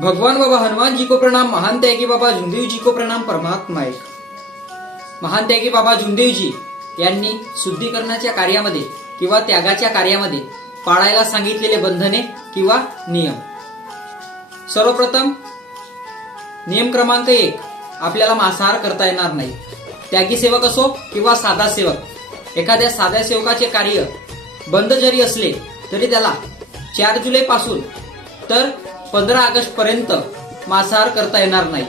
भगवान बाबा हनुमान जी को प्रणाम महान त्यागी बाबा झुंदेव जी को प्रणाम परमात्मा एक. महान त्यागी बाबा झुंदेव जी यांनी शुद्धीकरणाच्या कार्यामध्ये किंवा त्यागाच्या कार्यामध्ये पाळायला सांगितलेले बंधने किंवा नियम. सर्वप्रथम नियम क्रमांक एक आपल्याला मांसाहार करता येणार नाही. त्यागी सेवक असो किंवा साधा सेवक एखाद्या साध्या सेवकाचे कार्य बंद जरी असले तरी त्याला चार जुलैपासून तर पंधरा ऑगस्ट पर्यंत मांसाहार करता येणार नाही.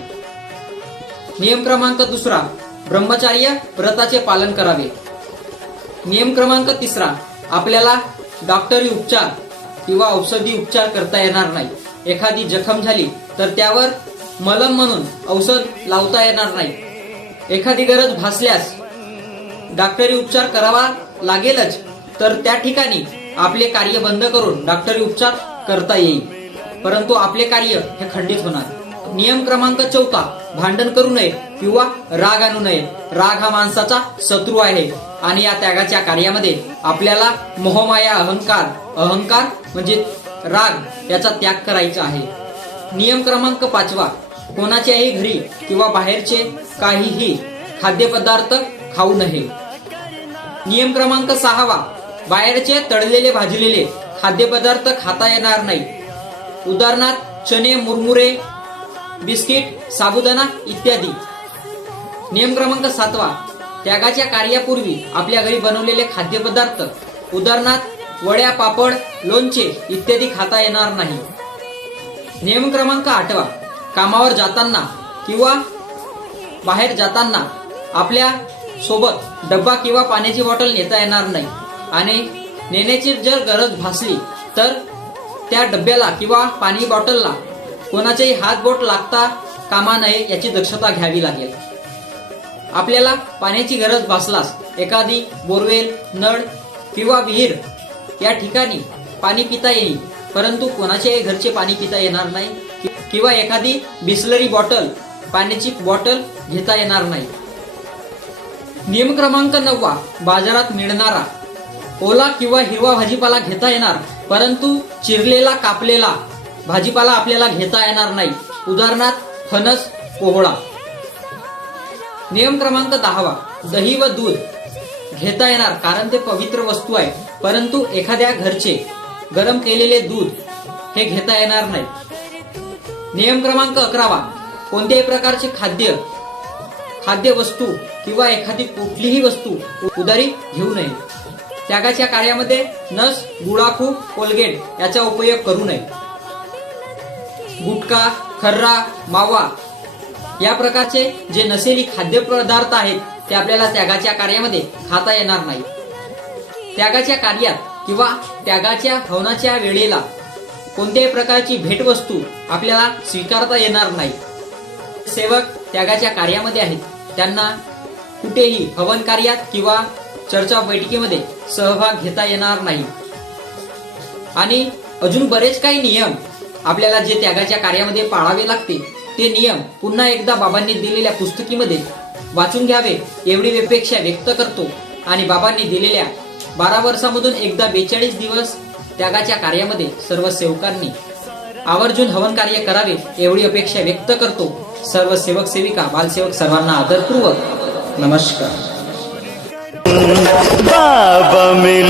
नियम क्रमांक दुसरा ब्रह्मचार्य व्रताचे पालन करावे. नियम क्रमांक तिसरा आपल्याला डॉक्टरी उपचार किंवा औषधी उपचार करता येणार नाही. एखादी जखम झाली तर त्यावर मलम म्हणून औषध लावता येणार नाही. एखादी गरज भासल्यास डॉक्टरी उपचार करावा लागेलच तर त्या ठिकाणी आपले कार्य बंद करून डॉक्टरी उपचार करता येईल. परंतु आपले कार्य हे खंडित होणार. नियम क्रमांक चौथा भांडण करू नये किंवा राग आणू नये. राग हा माणसाचा शत्रू आहे आणि या त्यागाच्या कार्यामध्ये आपल्याला मोहमाया अहंकार अहंकार म्हणजे राग याचा त्याग करायचा आहे. नियम क्रमांक पाचवा कोणाच्याही घरी किंवा बाहेरचे काहीही खाद्यपदार्थ खाऊ नये. नियम क्रमांक सहावा बाहेरचे तळलेले भाजलेले खाद्यपदार्थ खाता येणार नाही. उदाहरणार्थ चणे मुरमुरे बिस्किट साबुदाणा इत्यादी. नियम क्रमांक सातवा. त्यागाच्या कार्यापूर्वी आपल्या घरी बनवलेले खाद्यपदार्थ उदाहरणार्थ वड्या पापड लोणचे इत्यादी खाता येणार नाही. नियम क्रमांक आठवा. कामावर जाताना किंवा बाहेर जाताना आपल्यासोबत डब्बा किंवा पाण्याची बॉटल नेता येणार नाही. आणि नेण्याची जर गरज भासली तर त्या डब्याला किंवा पाणी बॉटलला कोणाचेही हात बोट लागता कामा नये याची दक्षता घ्यावी लागेल. आपल्याला पाण्याची गरज भासलास एखादी बोरवेल नळ किंवा विहीर या ठिकाणी पाणी पिता येईल परंतु कोणाच्याही घरचे पाणी पिता येणार नाही किंवा एखादी बिस्लरी बॉटल पाण्याची बॉटल घेता येणार नाही. नियम क्रमांक नववा बाजारात मिळणारा ओला किंवा हिरवा भाजीपाला घेता येणार परंतु चिरलेला कापलेला भाजीपाला आपल्याला घेता येणार नाही. उदाहरणार्थ फणस पोहळा. नियम क्रमांक दहावा. दही व दूध घेता येणार कारण ते पवित्र वस्तू आहे. परंतु एखाद्या घरचे गरम केलेले दूध हे घेता येणार नाही. नियम क्रमांक अकरावा. कोणत्याही प्रकारचे खाद्य खाद्य वस्तू किंवा एखादी कुठलीही वस्तू उदारी घेऊ नये. त्यागाच्या कार्यामध्ये नस गुळाखू कोलगेट याचा उपयोग करू नये. गुटखा खर्रा मावा या प्रकारचे जे नसेली खाद्यपदार्थ आहेत ते आपल्याला त्यागाच्या कार्यामध्ये खाता येणार नाही. त्यागाच्या कार्यात किंवा त्यागाच्या हवनाच्या वेळेला कोणत्याही प्रकारची भेटवस्तू आपल्याला स्वीकारता येणार नाही. सेवक त्यागाच्या कार्यामध्ये आहेत. त्यांना कुठेही हवन कार्यात किंवा चर्चा बैठकीमध्ये सहभाग घेता येणार नाही. आणि अजून बरेच काही नियम आपल्याला जे त्यागाच्या कार्यामध्ये पाळावे लागते ते नियम पुन्हा एकदा बाबांनी दिलेल्या पुस्तकीमध्ये वाचून घ्यावे एवढी अपेक्षा व्यक्त करतो. आणि बाबांनी दिलेल्या बारा वर्षामधून एकदा बेचाळीस दिवस त्यागाच्या कार्यामध्ये सर्व सेवकांनी आवर्जून हवन कार्य करावे एवढी अपेक्षा व्यक्त करतो. सर्व सेवक सेविका बालसेवक सर्वांना आदरपूर्वक नमस्कार. बाबा मिलन